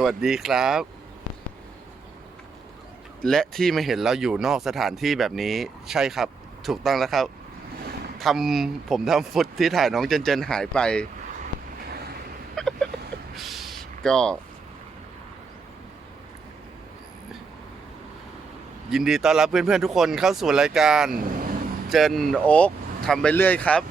สวัสดีครับ และที่ไม่เห็นเราอยู่นอกสถานที่แบบนี้ใช่ครับ ถูกต้องแล้วครับทำผมทำฟุตที่ถ่ายน้องเจนเจนหายไป ก็ ยินดีต้อนรับเพื่อนๆทุกคนเข้าสู่รายการ เจนโอ๊กทำไปเรื่อยครับ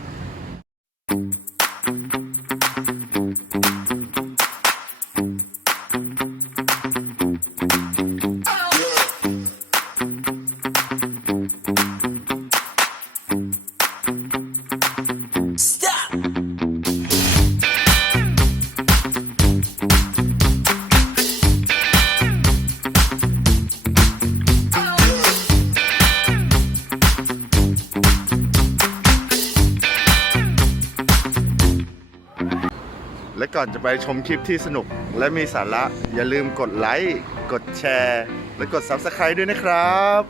ก่อนจะไปชมคลิปที่สนุก และมีสาระ อย่าลืมกดไลค์ กดแชร์ และกด Subscribe ด้วยนะครับ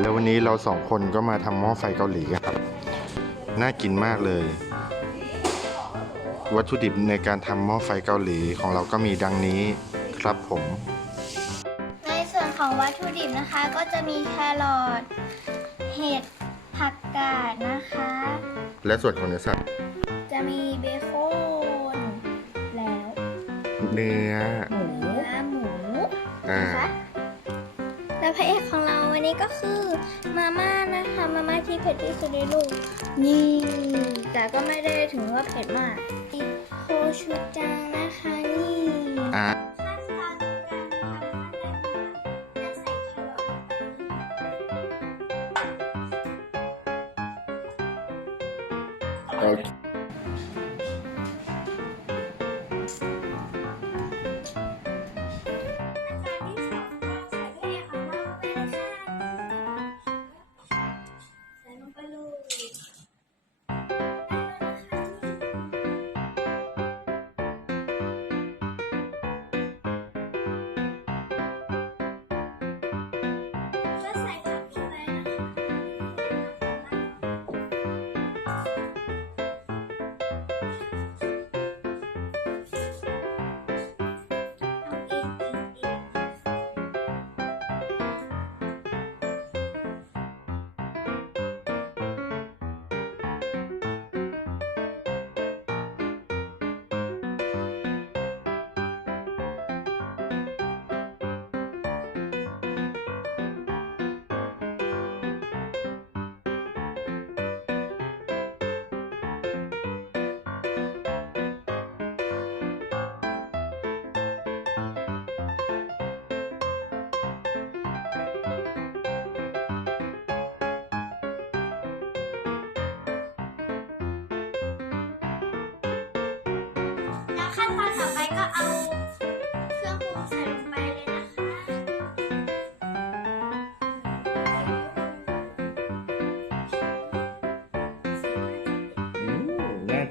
แล้ววันนี้เราสองคนก็มาทำหม้อไฟเกาหลีกันครับ น่ากินมากเลย วัตถุดิบในการทำหม้อไฟเกาหลีของเราก็มีดังนี้ครับผม ในส่วนของวัตถุดิบนะคะก็จะมีแครอทเห็ด ผักกาดนะคะ และส่วนของเนื้อสัตว์จะมีเบคอนแล้วเนื้อหมูเนื้อหมูอ่านะคะแล้วพระเอกของเราวันนี้ก็คือมาม่านะคะมาม่าที่เผ็ดที่สุดในโลกนี่แต่ก็ไม่ได้ถึงว่าเผ็ดมากโคชูจังนะคะนี่อ่า โ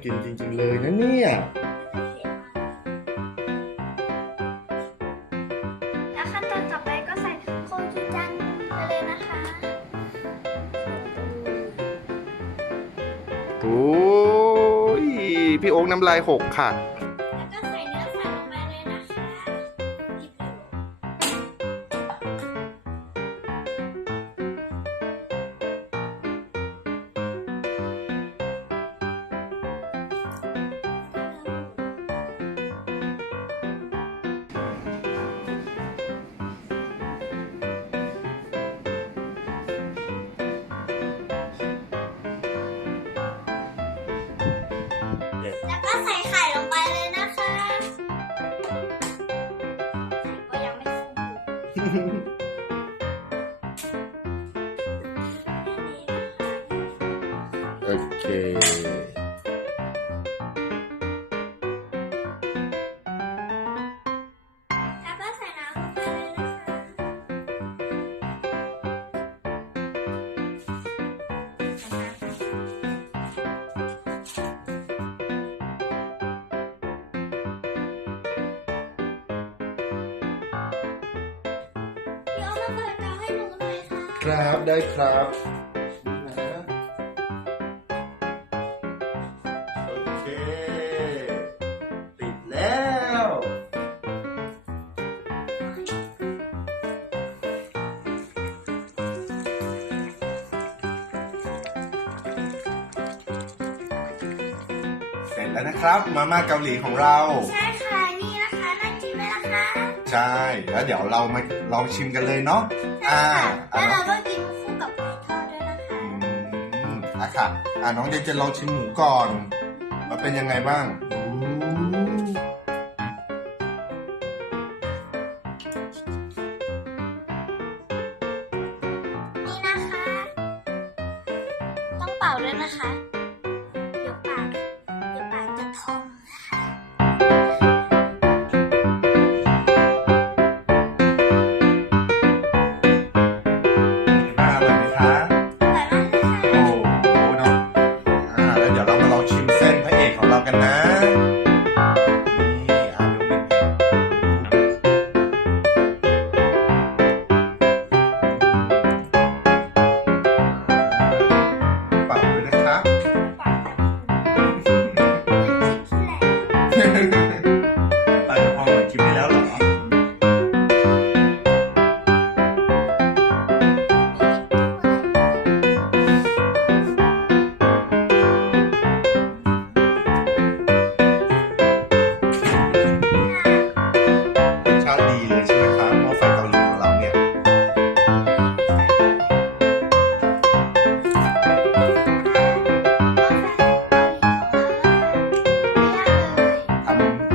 กินจริง ๆ เลยนะเนี่ย แล้วขั้นตอนต่อไปก็ใส่โคจูจังไปเลยนะคะ โอ้ยพี่โอ๊กน้ำลายหกค่ะ โอเคแล้วก็ใส่น้ำลงไปเลยนะคะพี่เอามาเปิดเตาให้หนูหน่อยค่ะ ครับได้ครับ เสร็จแล้วนะครับ มาม่าเกาหลีของเรา ใช่ค่ะนี่นะคะน่ากินไหมล่ะคะใช่ แล้วเดี๋ยวเรามาลองชิมกันเลยเนาะใช่ค่ะอ่าแล้วเราก็กินคู่กับไก่ทอดด้วยนะคะอืมอะค่ะอ่าน้องเจนเจนลองชิมหมูก่อนว่าเป็นยังไงบ้างอืมนี่นะคะ ต้องเป่าด้วยนะคะ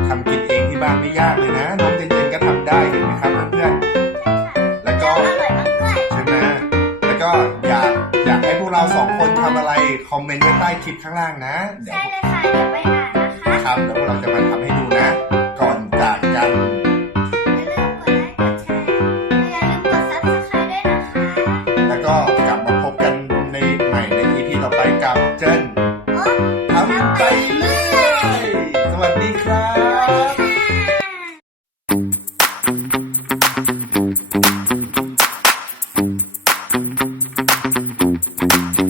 ทำกินเองที่บ้านไม่ยากเลยนะ น้องเจนเจนก็ทำได้เห็นไหมครับเพื่อนๆแล้วก็ใช่ไหมแล้วก็อยากอยากให้พวกเราสองคนทำอะไรคอมเมนต์ไว้ใต้คลิปข้างล่างนะ เดี๋ยวใช่เลยค่ะเดี๋ยวไปอ่านนะคะนะครับแล้วพวกเราจะมาทำให้ดู